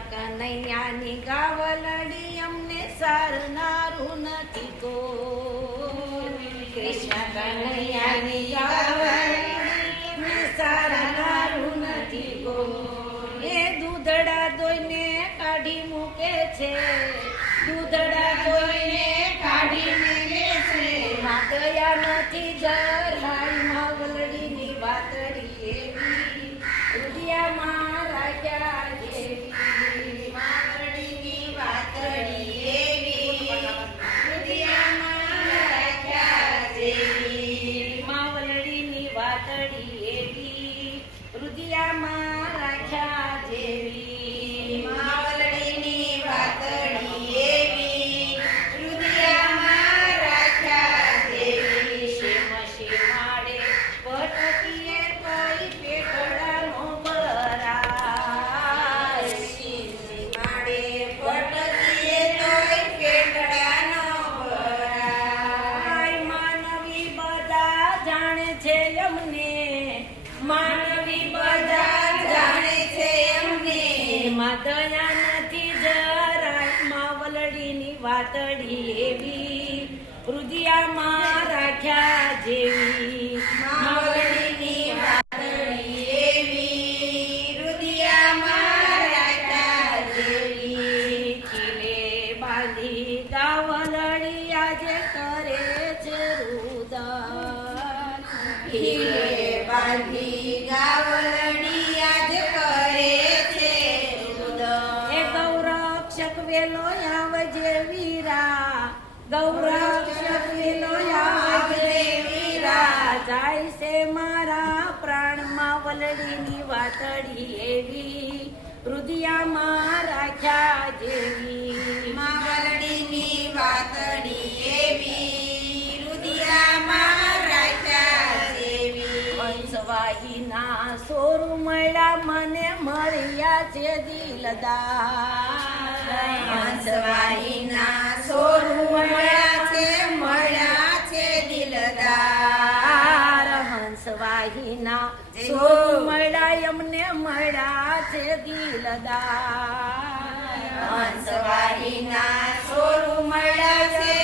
કનૈયાની ગાવલડી અમને સારનારું નથી કોઈ. કૃષ્ણ કનૈયાની ગાવલડી સારનારું નથી કોઈ. એ દૂધડા દોઈને કાઢી મૂકે છે, દૂધડા દોઈને કાઢી મૂકે છે. દયા નથી જરાય માવલડીની વાતડી એવી, રુધિયામાં રાખ્યા જેવી. માવલડીની વાતડી એવી, રુધિયામાં રાખ્યા જેવી. માવલડીની વાતડી એવી, રુધિયામાં રાખ્યા જેવી. માવલડીની વાતડી એવી, રુધિયામાં રાખ્યા જેવી. શેમ શેમાડે ભટકીએ કોઈ પેટડાનો ભરાય. શેમ શેમાડે ભટકીએ તોય પેટડાનો ભરાય. માનવી બધા જાણે છે અમને, માનવી બધા જાણે છે અમને. એમાં દયા નથી જરાય માવલડીની વાતડી એવી, રુધિયામાં રાખ્યા જેવી. માવલડીની વાતડી એવી, રુધિયામાં રાખ્યા જેવી. ખીલે બાંધી ગાવલડી આજે કરે છે રુદન. ખીલે બાંધી ગાવલડી આજ કરે છે રુદન. એ ગૌરક્ષક વેલો આવજે વીરા, ગૌરક્ષક વેલો આવજે વીરા. જાય છે મારા પ્રાણમાં વલડીની વાતડી એવી, રુધિયામાં રાખ્યા જેવી. માવલડીની વાતડી એવી, રુધિયામાં રાખ્યા જેવી. હંસવાહીના સોર મળ્યા મને મળ્યા છે દિલદાર. હંસવાહીના સોર મળ્યા છે દિલદાર. હંસવાહીના સોર મળ્યા અમને મળ્યા છે દિલદાર. હંસવાહીના સોર મળ્યા છે